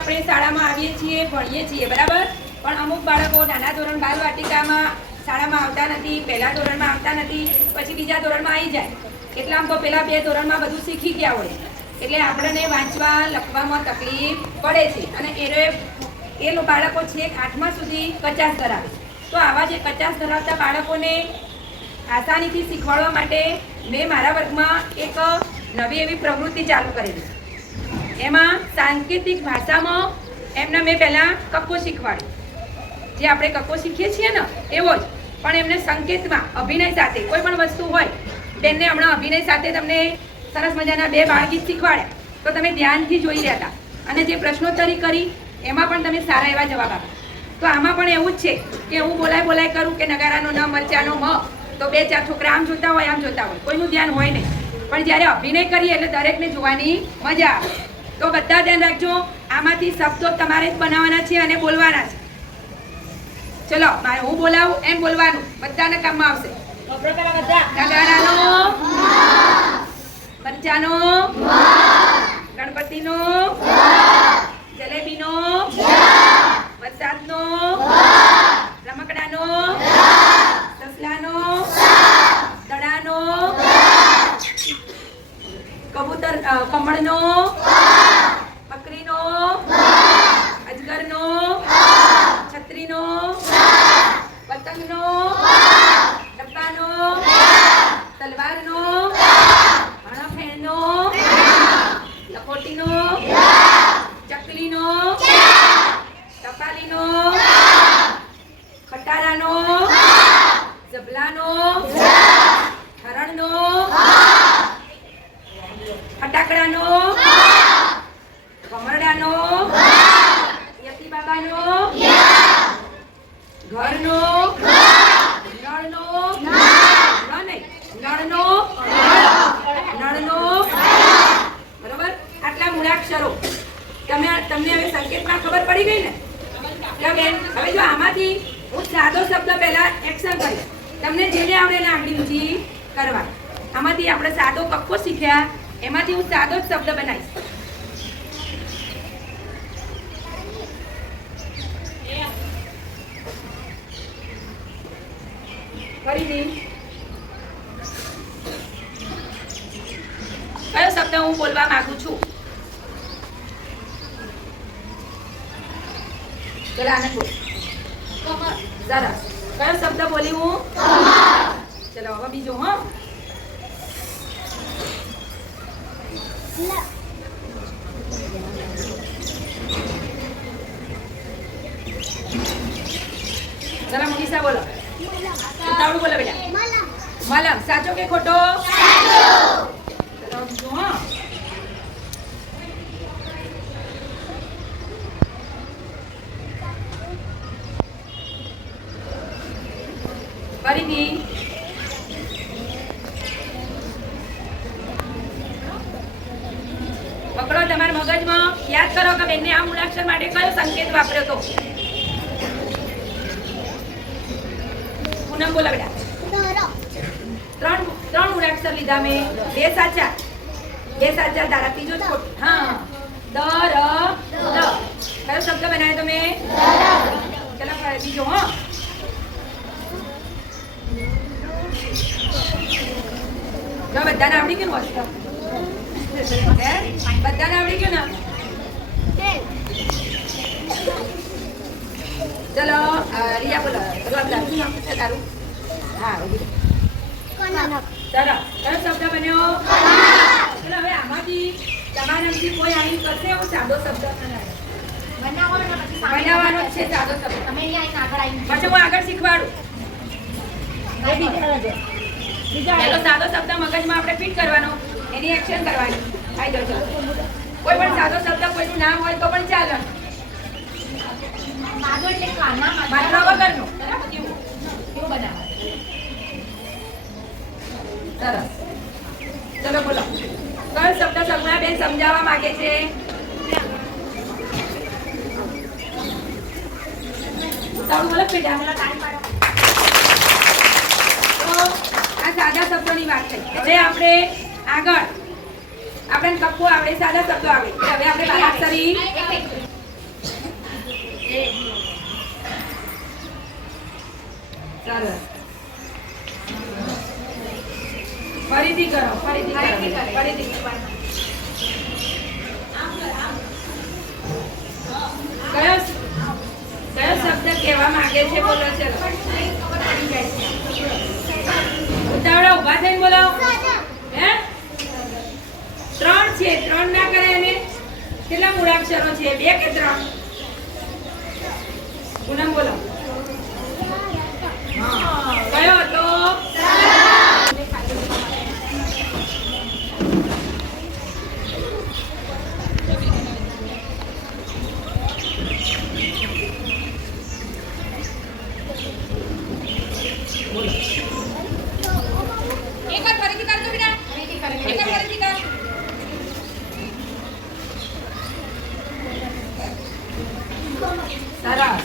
આપણે શાળામાં આવીએ છીએ, ભણીએ છીએ, બરાબર? પણ અમુક બાળકો નાના ધોરણ બાલ વાટિકામાં શાળામાં આવતા નથી, પહેલા ધોરણમાં આવતા નથી, પછી બીજા ધોરણમાં આવી જાય. એટલામ તો પહેલાં બે ધોરણમાં બધું શીખી ગયા હોય. એટલે આપણને વાંચવા, લખવામાં તકલીફ પડે છે. અને એ એ બાળકો છેક આઠમા સુધી કચાસ ધરાવે તો આવા જે કચાસ ધરાવતા બાળકોને આસાનીથી શીખવાડવા માટે મેં મારા વર્ગમાં એક નવી એવી પ્રવૃત્તિ ચાલુ કરેલી. એમાં સાંકેતિક ભાષામાં એમને મેં પહેલાં કક્કો શીખવાડ્યો. જે આપણે કક્કો શીખીએ છીએ ને, એવો જ. પણ એમને સંકેતમાં અભિનય સાથે, કોઈ પણ વસ્તુ હોય, બેનને હમણાં અભિનય સાથે તમને સરસ મજાના બે બાળગીત શીખવાડ્યા. તો તમે ધ્યાનથી જોઈ રહ્યા હતા. અને જે પ્રશ્નોત્તરી કરી, એમાં પણ તમે સારા એવા જવાબ આપ્યા. તો આમાં પણ એવું જ છે કે હું બોલાય બોલાય કરું કે નગારાનો ન, મરચાનો મ, તો બે ચાર છોકરા આમ જોતા હોય, આમ જોતા હોય. કોઈનું ધ્યાન હોય નહીં. પણ જ્યારે અભિનય કરીએ એટલે દરેકને જોવાની મજા આવે. તો બધા ધ્યાન રાખજો, આમાંથી શબ્દો તમારે જ બનાવવાના છે અને બોલવાના છે. ચલો, મારે હું બોલાવું, એમ બોલવાનું. બધાને કામમાં આવશે. નગારાનો મરચાનો ગણપતિનો જલેબીનો વરસાદનો રમકડાનો સસલાનો દડાનો કબૂતર કમળનો બેન. હવે જો આમાંથી હું સાદો શબ્દ પહેલા એક્શન કરીશ. તમને જેને આવડે એને આંગળી ઊંચી કરવા. આમાંથી આપણે સાદો કક્કો શીખ્યા. એમાંથી હું સાદો જ શબ્દ બનાવીશ. કયો શબ્દ હું બોલવા માંગુ છું? ચલો આને બોલ સરસ કયો શબ્દ બોલી હું ચલો હવે બીજો હો ચલો મુનીસા બોલો ઉતાવળું બોલો બેટા મલમ સાચો કે ખોટો ચલો બીજો હો ફરીથી. પકડો તમારા મગજમાં. યાદ કરો કે બેનને આ મૂળાક્ષર માટે કયો સંકેત વાપર્યો તો પૂનમ બોલા બેટા ત્રણ ત્રણ મૂળાક્ષર લીધા મેં. બે સાચા. બે સાચા તારા ત્રીજો હા. દ ર દ કયો શબ્દ બનાવ્યો તમે? ચલો બીજો હો જો બધાને આવડી ગયું વાંચતા? બધાને આવડી ગયું ને? ચલો રિયા બોલો છે તારું? હા ઊભી રહે. સરસ શબ્દ બન્યો? ચલો હવે આમાંથી તમારા નામથી કોઈ આવી કરશે એવો સાદો શબ્દ? બનાવવાનો છે સાદો શબ્દ. પછી હું આગળ શીખવાડું. પેલો સાદો શબ્દ મગજમાં આપણે ફિટ કરવાનો. એની એક્શન કરવાની. આવી ચલો. કોઈ પણ સાદો શબ્દ કોઈનું નામ હોય તો પણ ચાલે. માત્ર વગરનો બરાબર એવું એવું બનાવવાનું સરસ. ચલો બોલો. કયો શબ્દ સગુણાબેન સમજાવવા માંગે છે? તારું બોલો બેટા સાદા શબ્દોની વાત થઈ. એટલે આપણે આગળ આપણે કપ્પો આવડે સાદા શબ્દો આવડે. હવે આપણે બાલાક્ષરી ફરીથી કરો કયો કયો શબ્દ કહેવા માંગે છે? બોલો ચલો. ઉતાવળા ઊભા થઈને બોલો. હે? ત્રણ છે ત્રણ ના કરે એને. કેટલા મૂળાક્ષરો છે? બે કે ત્રણ? પૂનમ બોલો. કયો હતો? એક વાર ફરીથી કરજો બેટા એક વાર ફરીથી કર સરસ.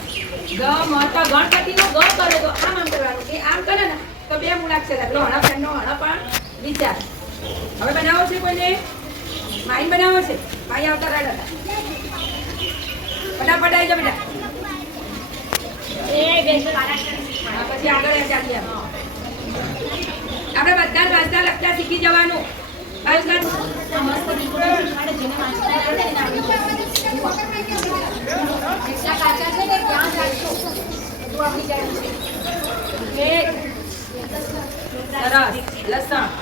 ગ મ તો ગણપતિનો ગ કરો તો આમ આમ કરવાનું. કે આમ કરે ને તો બે મૂળાક્ષર પેલો હણા ફ્રેન્ડનો હણા પણ વિચાર. હવે બનાવો છે કોઈને? માઈ બનાવો છે? માઈ આવતા રાડ હતા ફટાફટ આવી જાઓ બેટા. હા, પછી આગળ ચાલીએ. આપણે બધા વાંચતા લખતા શીખી જવાનું. સરસ. લસણ.